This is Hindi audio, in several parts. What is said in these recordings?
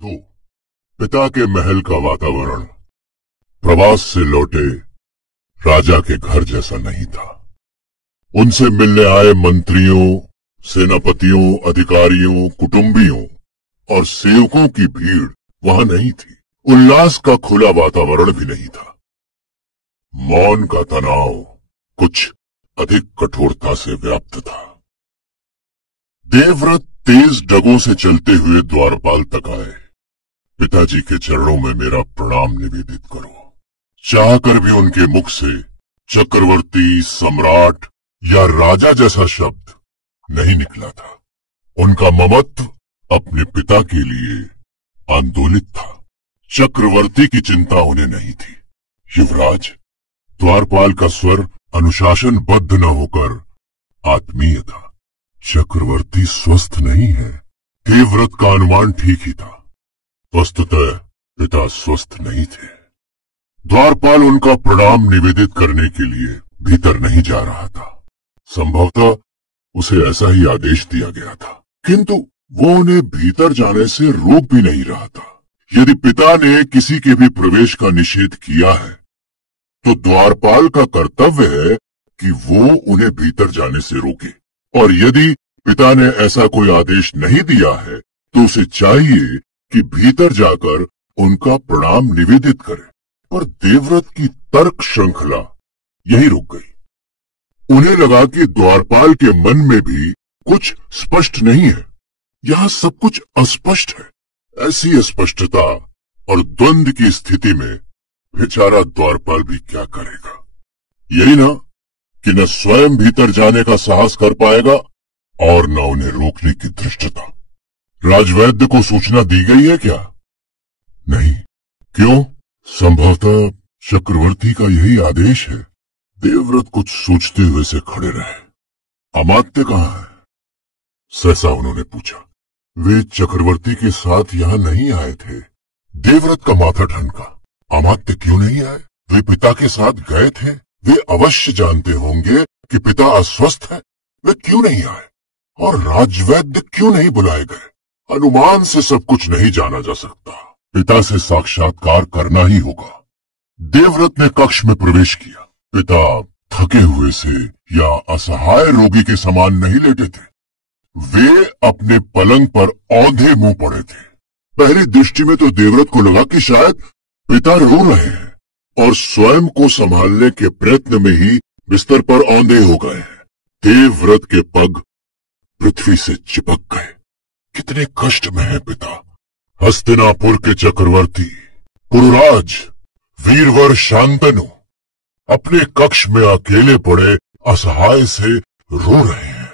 दो, पिता के महल का वातावरण प्रवास से लौटे राजा के घर जैसा नहीं था। उनसे मिलने आए मंत्रियों, सेनापतियों, अधिकारियों, कुटुंबियों और सेवकों की भीड़ वहां नहीं थी। उल्लास का खुला वातावरण भी नहीं था। मौन का तनाव कुछ अधिक कठोरता से व्याप्त था। देवव्रत तेज डगों से चलते हुए द्वारपाल तक आए। पिताजी के चरणों में मेरा प्रणाम निवेदित करो। चाहकर भी उनके मुख से चक्रवर्ती, सम्राट या राजा जैसा शब्द नहीं निकला था। उनका ममत्व अपने पिता के लिए आंदोलित था। चक्रवर्ती की चिंता उन्हें नहीं थी। युवराज, द्वारपाल का स्वर अनुशासनबद्ध न होकर आत्मीय था। चक्रवर्ती स्वस्थ नहीं है। देवव्रत का अनुमान ठीक ही था। वस्तुतः पिता स्वस्थ नहीं थे। द्वारपाल उनका प्रणाम निवेदित करने के लिए भीतर नहीं जा रहा था। संभवतः उसे ऐसा ही आदेश दिया गया था, किंतु वो उन्हें भीतर जाने से रोक भी नहीं रहा था। यदि पिता ने किसी के भी प्रवेश का निषेध किया है, तो द्वारपाल का कर्तव्य है कि वो उन्हें भीतर जाने से रोके। और यदि पिता ने ऐसा कोई आदेश नहीं दिया है, तो उसे चाहिए कि भीतर जाकर उनका प्रणाम निवेदित करे। पर देवव्रत की तर्क श्रृंखला यही रुक गई। उन्हें लगा कि द्वारपाल के मन में भी कुछ स्पष्ट नहीं है। यहां सब कुछ अस्पष्ट है। ऐसी अस्पष्टता और द्वंद्व की स्थिति में बेचारा द्वारपाल भी क्या करेगा। यही ना कि न स्वयं भीतर जाने का साहस कर पाएगा और न उन्हें रोकने की धृष्टता। राजवैद्य को सूचना दी गई है क्या? नहीं। क्यों? संभवतः चक्रवर्ती का यही आदेश है। देवव्रत कुछ सोचते हुए से खड़े रहे। अमात्य कहाँ है? सहसा उन्होंने पूछा। वे चक्रवर्ती के साथ यहाँ नहीं आए थे। देवव्रत का माथा ठनका। अमात्य क्यों नहीं आए? वे पिता के साथ गए थे। वे अवश्य जानते होंगे कि पिता अस्वस्थ है। वे क्यों नहीं आए? और राजवैद्य क्यों नहीं बुलाए गए? अनुमान से सब कुछ नहीं जाना जा सकता। पिता से साक्षात्कार करना ही होगा। देवव्रत ने कक्ष में प्रवेश किया। पिता थके हुए से या असहाय रोगी के समान नहीं लेटे थे। वे अपने पलंग पर औंधे मुंह पड़े थे। पहली दृष्टि में तो देवव्रत को लगा कि शायद पिता रो रहे हैं और स्वयं को संभालने के प्रयत्न में ही बिस्तर पर औंधे हो गए हैं। देवव्रत के पग पृथ्वी से चिपक गए। कितने कष्ट में है पिता। हस्तिनापुर के चक्रवर्ती, पुरुराज, वीरवर शांतनु अपने कक्ष में अकेले पड़े असहाय से रो रहे हैं।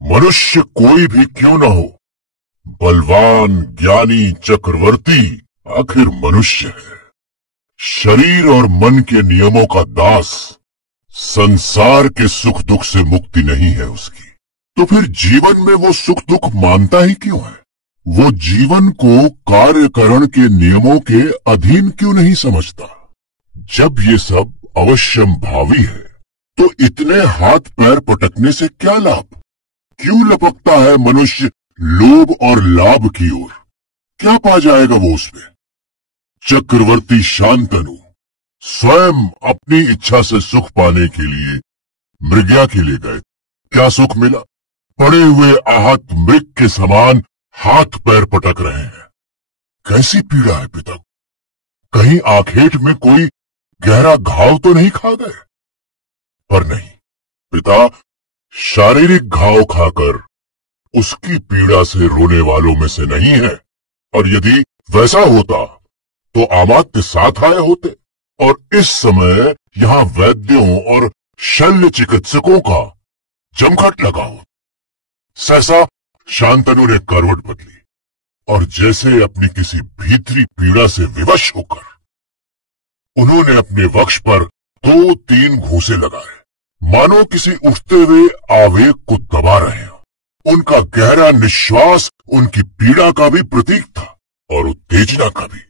मनुष्य कोई भी क्यों न हो, बलवान, ज्ञानी चक्रवर्ती आखिर मनुष्य है। शरीर और मन के नियमों का दास। संसार के सुख दुख से मुक्ति नहीं है उसकी। तो फिर जीवन में वो सुख दुख मानता ही क्यों है? वो जीवन को कार्यकरण के नियमों के अधीन क्यों नहीं समझता? जब ये सब अवश्यंभावी है, तो इतने हाथ पैर पटकने से क्या लाभ? क्यों लपकता है मनुष्य लोभ और लाभ की ओर? क्या पा जाएगा वो उसमें? चक्रवर्ती शांतनु स्वयं अपनी इच्छा से सुख पाने के लिए मृग्या के लिए गए। क्या सुख मिला? पड़े हुए आहत मृग के समान हाथ पैर पटक रहे हैं। कैसी पीड़ा है पिता? कहीं आखेट में कोई गहरा घाव तो नहीं खा गए? पर नहीं, पिता शारीरिक घाव खाकर उसकी पीड़ा से रोने वालों में से नहीं है। और यदि वैसा होता तो अमात्य साथ आए होते और इस समय यहाँ वैद्यों और शल्य चिकित्सकों का जमघट लगा हो। सहसा शांतनु ने करवट बदली और जैसे अपनी किसी भीतरी पीड़ा से विवश होकर उन्होंने अपने वक्ष पर 2-3 घूंसे लगाए, मानो किसी उठते हुए आवेग को दबा रहे हो। उनका गहरा निश्वास उनकी पीड़ा का भी प्रतीक था और उत्तेजना का भी।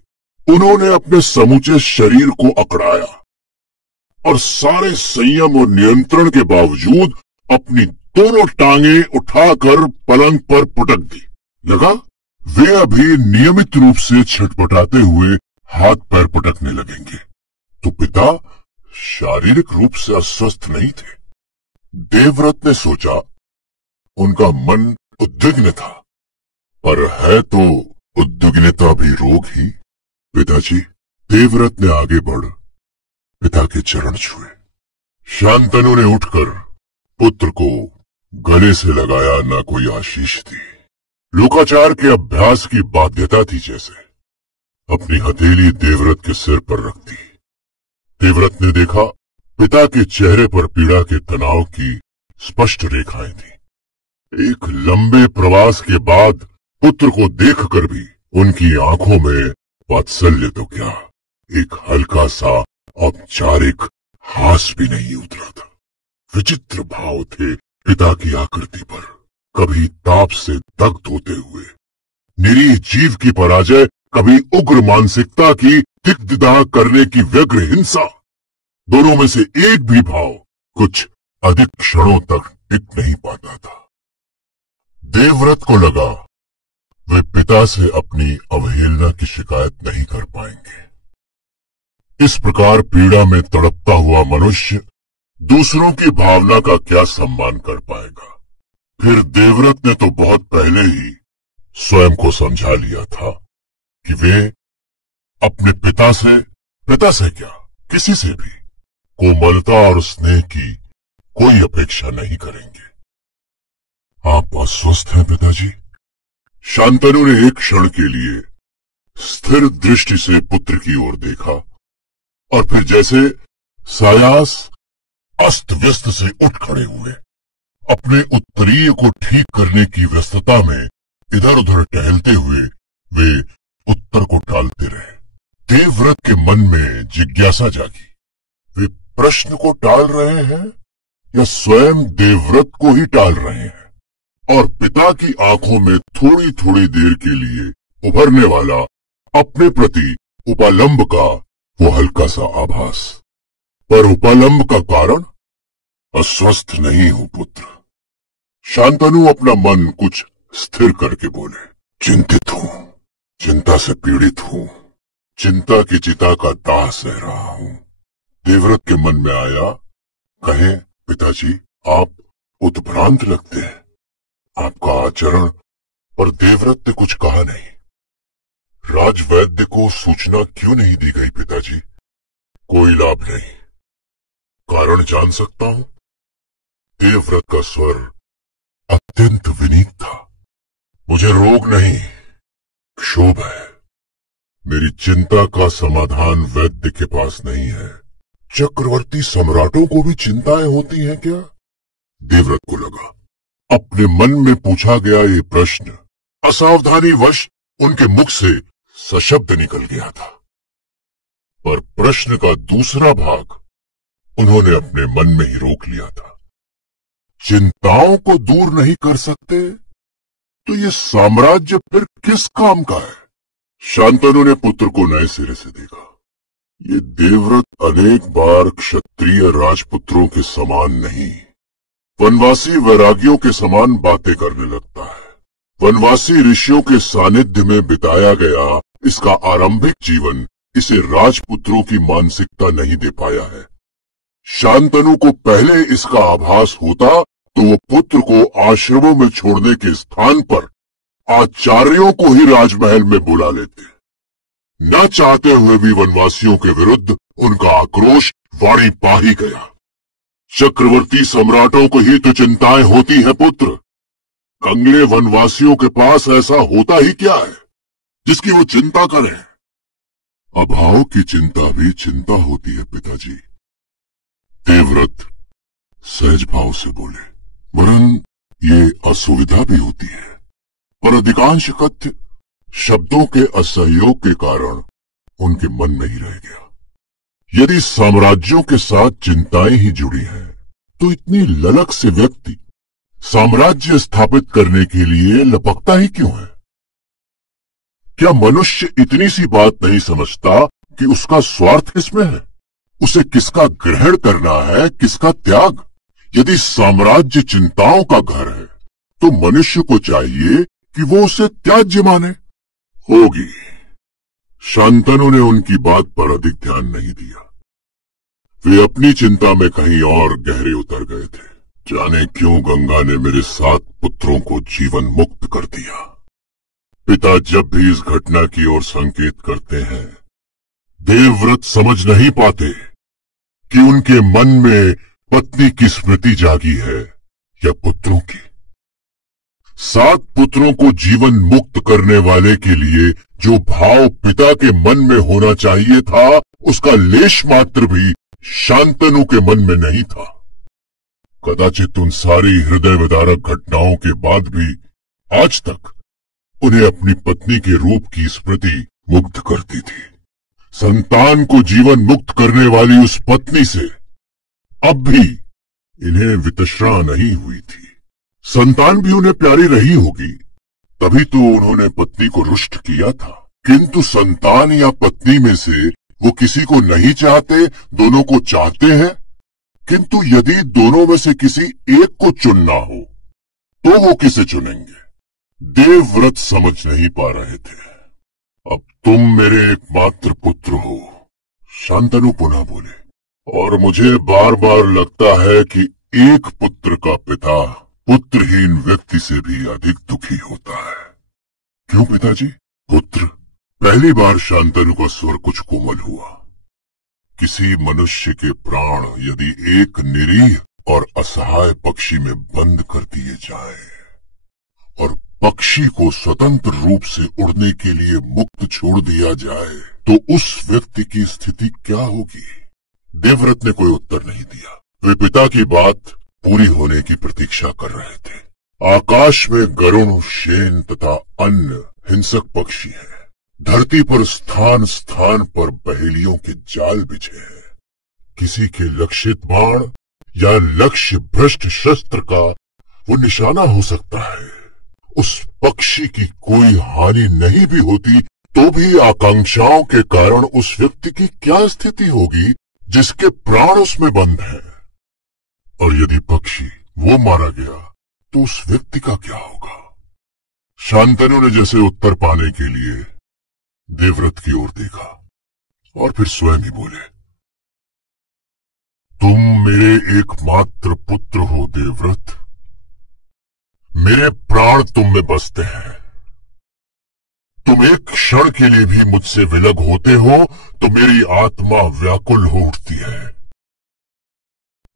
उन्होंने अपने समूचे शरीर को अकड़ाया और सारे संयम और नियंत्रण के बावजूद अपनी दोनों टांगे उठाकर पलंग पर पटक दी। लगा वे अभी नियमित रूप से छटपटाते हुए हाथ पैर पटकने लगेंगे। तो पिता शारीरिक रूप से अस्वस्थ नहीं थे। देवव्रत ने सोचा, उनका मन उद्विग्न था, पर है तो उद्विग्नता भी रोग ही। पिताजी, देवव्रत ने आगे बढ़ पिता के चरण छुए। शांतनु ने उठकर पुत्र को गले से लगाया, न कोई आशीष दी। लोकाचार के अभ्यास की बाध्यता थी जैसे। अपनी हथेली देवव्रत के सिर पर रख दी। देवव्रत ने देखा, पिता के चेहरे पर पीड़ा के तनाव की स्पष्ट रेखाएं थी। एक लंबे प्रवास के बाद पुत्र को देखकर भी उनकी आंखों में वात्सल्य तो क्या, एक हल्का सा औपचारिक हास भी नहीं उतरा था। विचित्र भाव थे पिता की आकृति पर, कभी ताप से दग्ध होते हुए निरीह जीव की पराजय, कभी उग्र मानसिकता की दिग्दाह करने की व्यग्र हिंसा। दोनों में से एक भी भाव कुछ अधिक क्षणों तक टिक नहीं पाता था। देवव्रत को लगा वे पिता से अपनी अवहेलना की शिकायत नहीं कर पाएंगे। इस प्रकार पीड़ा में तड़पता हुआ मनुष्य दूसरों की भावना का क्या सम्मान कर पाएगा। फिर देवव्रत ने तो बहुत पहले ही स्वयं को समझा लिया था कि वे अपने पिता से क्या, किसी से भी कोमलता और स्नेह की कोई अपेक्षा नहीं करेंगे। आप अस्वस्थ हैं पिताजी? शांतनु ने एक क्षण के लिए स्थिर दृष्टि से पुत्र की ओर देखा और फिर जैसे सायास अस्त व्यस्त से उठ खड़े हुए। अपने उत्तरीय को ठीक करने की व्यस्तता में इधर उधर टहलते हुए वे उत्तर को टालते रहे। देवव्रत के मन में जिज्ञासा जागी, वे प्रश्न को टाल रहे हैं या स्वयं देवव्रत को ही टाल रहे हैं? और पिता की आंखों में थोड़ी थोड़ी देर के लिए उभरने वाला अपने प्रति उपालंब का वो हल्का सा आभास। पर उपालंब का कारण? अस्वस्थ नहीं हूं पुत्र। शांतनु अपना मन कुछ स्थिर करके बोले। चिंतित हूं, चिंता से पीड़ित हूं, चिंता की चिता का दाह सह रहा हूं। देवव्रत के मन में आया, कहें पिताजी आप उत्भ्रांत लगते हैं, आपका आचरण। पर देवव्रत ने कुछ कहा नहीं। राजवैद्य को सूचना क्यों नहीं दी गई पिताजी? कोई लाभ नहीं। कारण जान सकता हूं? देवव्रत का स्वर अत्यंत विनीत था। मुझे रोग नहीं, क्षोभ है। मेरी चिंता का समाधान वैद्य के पास नहीं है। चक्रवर्ती सम्राटों को भी चिंताएं होती हैं क्या? देवव्रत को लगा अपने मन में पूछा गया ये प्रश्न असावधानीवश उनके मुख से सशब्द निकल गया था। पर प्रश्न का दूसरा भाग उन्होंने अपने मन में ही रोक लिया था। चिंताओं को दूर नहीं कर सकते तो ये साम्राज्य फिर किस काम का है? शांतनु ने पुत्र को नए सिरे से देखा। ये देवव्रत अनेक बार क्षत्रिय राजपुत्रों के समान नहीं, वनवासी वैरागियों के समान बातें करने लगता है। वनवासी ऋषियों के सानिध्य में बिताया गया इसका आरंभिक जीवन इसे राजपुत्रों की मानसिकता नहीं दे पाया है। शांतनु को पहले इसका आभास होता तो वो पुत्र को आश्रमों में छोड़ने के स्थान पर आचार्यों को ही राजमहल में बुला लेते। न चाहते हुए भी वनवासियों के विरुद्ध उनका आक्रोश वाणी पा ही गया। चक्रवर्ती सम्राटों को ही तो चिंताएं होती है पुत्र। कंगले वनवासियों के पास ऐसा होता ही क्या है जिसकी वो चिंता करें? अभाव की चिंता भी चिंता होती है पिताजी। देवव्रत सहज भाव से बोले, वरन ये असुविधा भी होती है। पर अधिकांश कथ्य शब्दों के असहयोग के कारण उनके मन में ही रह गया। यदि साम्राज्यों के साथ चिंताएं ही जुड़ी हैं, तो इतनी ललक से व्यक्ति साम्राज्य स्थापित करने के लिए लपकता ही क्यों है? क्या मनुष्य इतनी सी बात नहीं समझता कि उसका स्वार्थ किसमें है? उसे किसका ग्रहण करना है, किसका त्याग? यदि साम्राज्य चिंताओं का घर है तो मनुष्य को चाहिए कि वो उसे त्याज्य माने? होगी। शांतनु ने उनकी बात पर अधिक ध्यान नहीं दिया। वे अपनी चिंता में कहीं और गहरे उतर गए थे। जाने क्यों गंगा ने मेरे 7 पुत्रों को जीवन मुक्त कर दिया। पिता जब भी इस घटना की ओर संकेत करते हैं, देवव्रत समझ नहीं पाते कि उनके मन में पत्नी की स्मृति जागी है या पुत्रों की। 7 पुत्रों को जीवन मुक्त करने वाले के लिए जो भाव पिता के मन में होना चाहिए था, उसका लेश मात्र भी शांतनु के मन में नहीं था। कदाचित उन सारी हृदय विदारक घटनाओं के बाद भी आज तक उन्हें अपनी पत्नी के रूप की स्मृति मुग्ध करती थी। संतान को जीवन मुक्त करने वाली उस पत्नी से अब भी इन्हें वितृष्णा नहीं हुई थी। संतान भी उन्हें प्यारी रही होगी, तभी तो उन्होंने पत्नी को रुष्ट किया था। किंतु संतान या पत्नी में से वो किसी को नहीं चाहते, दोनों को चाहते हैं। किंतु यदि दोनों में से किसी एक को चुनना हो तो वो किसे चुनेंगे? देवव्रत समझ नहीं पा रहे थे। अब तुम मेरे एकमात्र पुत्र हो, शांतनु पुनः बोले, और मुझे बार बार लगता है कि एक पुत्र का पिता पुत्रहीन व्यक्ति से भी अधिक दुखी होता है। क्यों पिताजी? पुत्र? पहली बार शांतनु का स्वर कुछ कोमल हुआ। किसी मनुष्य के प्राण यदि एक निरीह और असहाय पक्षी में बंद कर दिए जाएं और पक्षी को स्वतंत्र रूप से उड़ने के लिए मुक्त छोड़ दिया जाए, तो उस व्यक्ति की स्थिति क्या होगी? देवव्रत ने कोई उत्तर नहीं दिया। वे पिता की बात पूरी होने की प्रतीक्षा कर रहे थे। आकाश में गरुण, शेन तथा अन्य हिंसक पक्षी हैं। धरती पर स्थान स्थान पर पहेलियों के जाल बिछे हैं। किसी के लक्षित बाण या लक्ष्य भ्रष्ट शस्त्र का वो निशाना हो सकता है। उस पक्षी की कोई हानि नहीं भी होती तो भी आकांक्षाओं के कारण उस व्यक्ति की क्या स्थिति होगी जिसके प्राण उसमें बंद हैं। और यदि पक्षी वो मारा गया तो उस व्यक्ति का क्या होगा? शांतनु ने जैसे उत्तर पाने के लिए देवव्रत की ओर देखा और फिर स्वयं ही बोले, तुम मेरे एकमात्र पुत्र हो देवव्रत। मेरे प्राण तुम में बसते हैं। तुम एक क्षण के लिए भी मुझसे विलग होते हो तो मेरी आत्मा व्याकुल हो उठती है।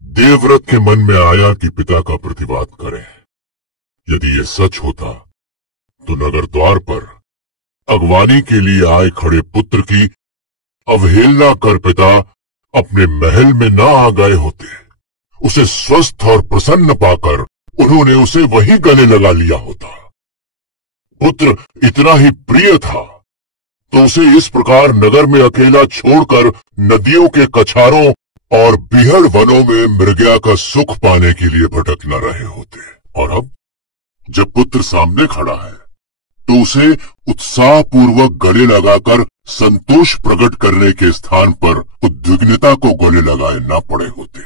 देवव्रत के मन में आया कि पिता का प्रतिवाद करें। यदि यह सच होता तो नगर द्वार पर अगवानी के लिए आए खड़े पुत्र की अवहेलना कर पिता अपने महल में न आ गए होते। उसे स्वस्थ और प्रसन्न पाकर उन्होंने उसे वहीं गले लगा लिया होता। पुत्र इतना ही प्रिय था तो उसे इस प्रकार नगर में अकेला छोड़कर नदियों के कछारों और बिहड़ वनों में मृग्या का सुख पाने के लिए भटक न रहे होते। और अब जब पुत्र सामने खड़ा है तो उसे उत्साहपूर्वक गले लगाकर संतोष प्रकट करने के स्थान पर उद्विग्नता को गले लगाए न पड़े होते।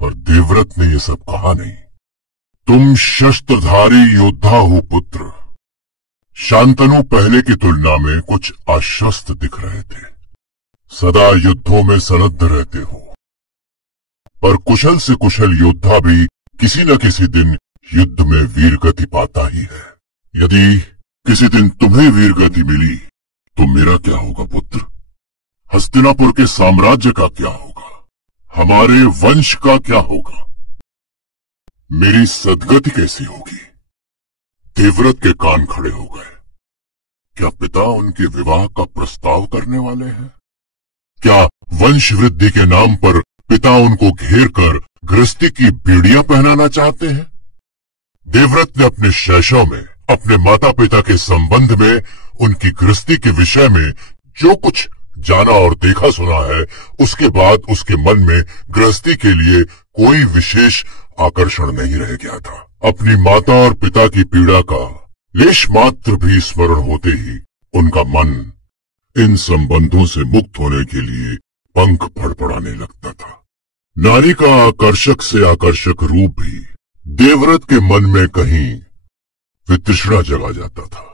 पर देवव्रत ने यह सब कहा नहीं। तुम शस्त्रधारी योद्धा हो पुत्र। शांतनु पहले की तुलना में कुछ आश्वस्त दिख रहे थे। सदा युद्धों में सनद्ध रहते हो, पर कुशल से कुशल योद्धा भी किसी न किसी दिन युद्ध में वीरगति पाता ही है। यदि किसी दिन तुम्हें वीरगति मिली तो मेरा क्या होगा पुत्र? हस्तिनापुर के साम्राज्य का क्या होगा? हमारे वंश का क्या होगा? मेरी सदगति कैसी होगी? देवव्रत के कान खड़े हो गए। क्या पिता उनके विवाह का प्रस्ताव करने वाले हैं? क्या वंश वृद्धि के नाम पर पिता उनको घेर कर गृहस्थी की बेड़ियां पहनाना चाहते हैं? देवव्रत ने अपने शैशव में अपने माता पिता के संबंध में, उनकी गृहस्थी के विषय में जो कुछ जाना और देखा सुना है, उसके बाद उसके मन में गृहस्थी के लिए कोई विशेष आकर्षण नहीं रह गया था। अपनी माता और पिता की पीड़ा का लेश मात्र भी स्मरण होते ही उनका मन इन संबंधों से मुक्त होने के लिए पंख फड़फड़ाने लगता था। नारी का आकर्षक से आकर्षक रूप भी देवव्रत के मन में कहीं वे तृष्णा जगा जाता था।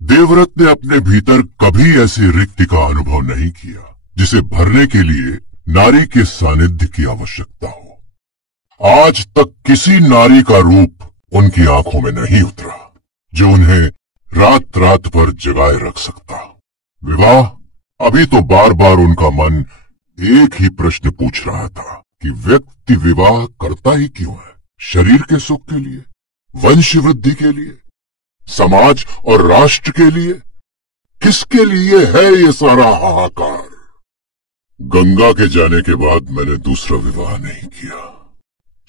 देवव्रत ने अपने भीतर कभी ऐसी रिक्ति का अनुभव नहीं किया जिसे भरने के लिए नारी के सानिध्य की आवश्यकता हो। आज तक किसी नारी का रूप उनकी आंखों में नहीं उतरा जो उन्हें रात रात भर जगाए रख सकता। विवाह, अभी तो बार बार उनका मन एक ही प्रश्न पूछ रहा था कि व्यक्ति विवाह करता ही क्यों है? शरीर के सुख के लिए, वंश वृद्धि के लिए, समाज और राष्ट्र के लिए? किसके लिए है ये सारा हाहाकार? गंगा के जाने के बाद मैंने दूसरा विवाह नहीं किया।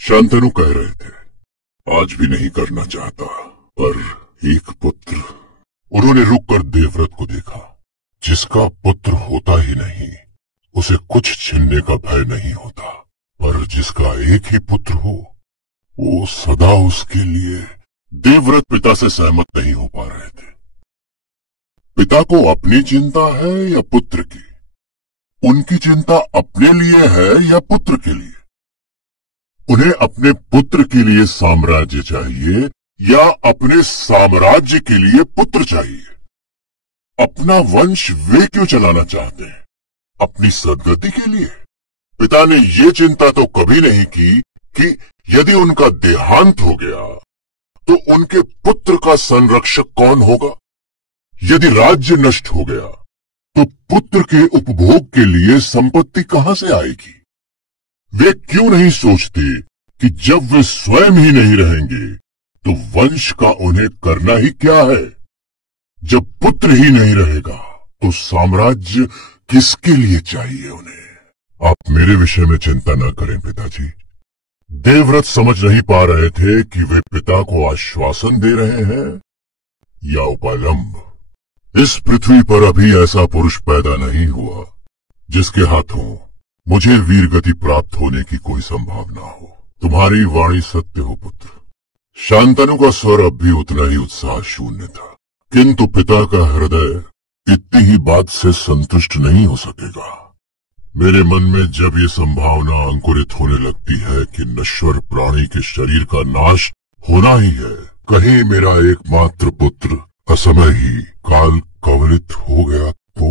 शांतनु कह रहे थे, आज भी नहीं करना चाहता, पर एक पुत्र। उन्होंने रुककर देवव्रत को देखा। जिसका पुत्र होता ही नहीं उसे कुछ छीनने का भय नहीं होता, पर जिसका एक ही पुत्र हो वो सदा उसके लिए। देवव्रत पिता से सहमत नहीं हो पा रहे थे। पिता को अपनी चिंता है या पुत्र की? उनकी चिंता अपने लिए है या पुत्र के लिए? उन्हें अपने पुत्र के लिए साम्राज्य चाहिए या अपने साम्राज्य के लिए पुत्र चाहिए? अपना वंश वे क्यों चलाना चाहते हैं? अपनी सदगति के लिए? पिता ने ये चिंता तो कभी नहीं की कि यदि उनका देहांत हो गया तो उनके पुत्र का संरक्षक कौन होगा? यदि राज्य नष्ट हो गया तो पुत्र के उपभोग के लिए संपत्ति कहां से आएगी? वे क्यों नहीं सोचते कि जब वे स्वयं ही नहीं रहेंगे तो वंश का उन्हें करना ही क्या है? जब पुत्र ही नहीं रहेगा तो साम्राज्य किसके लिए चाहिए उन्हें? आप मेरे विषय में चिंता न करें पिताजी। देवव्रत समझ नहीं पा रहे थे कि वे पिता को आश्वासन दे रहे हैं या उपालंब। इस पृथ्वी पर अभी ऐसा पुरुष पैदा नहीं हुआ जिसके हाथों मुझे वीरगति प्राप्त होने की कोई संभावना हो। तुम्हारी वाणी सत्य हो पुत्र। शांतनु का स्वर अब भी उतना ही उत्साह शून्य था, किंतु पिता का हृदय इतनी ही बात से संतुष्ट नहीं हो सकेगा। मेरे मन में जब ये संभावना अंकुरित होने लगती है कि नश्वर प्राणी के शरीर का नाश होना ही है, कहीं मेरा एकमात्र पुत्र असमय ही काल कवलित हो गया तो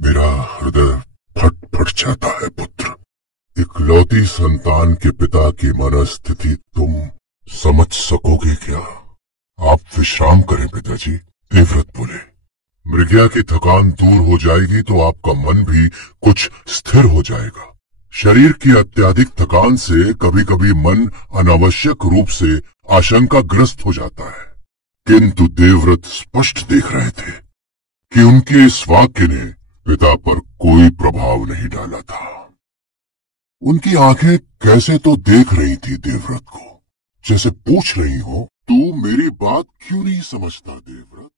मेरा हृदय फट फट जाता है पुत्र। इकलौती संतान के पिता की मनस्थिति तुम समझ सकोगे क्या? आप विश्राम करें पिताजी। देवव्रत बोले, मृग्या की थकान दूर हो जाएगी तो आपका मन भी कुछ स्थिर हो जाएगा। शरीर की अत्यधिक थकान से कभी कभी मन अनावश्यक रूप से आशंकाग्रस्त हो जाता है, किंतु देवव्रत स्पष्ट देख रहे थे कि उनके इस वाक्य ने पिता पर कोई प्रभाव नहीं डाला था। उनकी आंखें कैसे तो देख रही थी देवव्रत को, जैसे पूछ रही हो, तू मेरी बात क्यों नहीं समझता देवव्रत?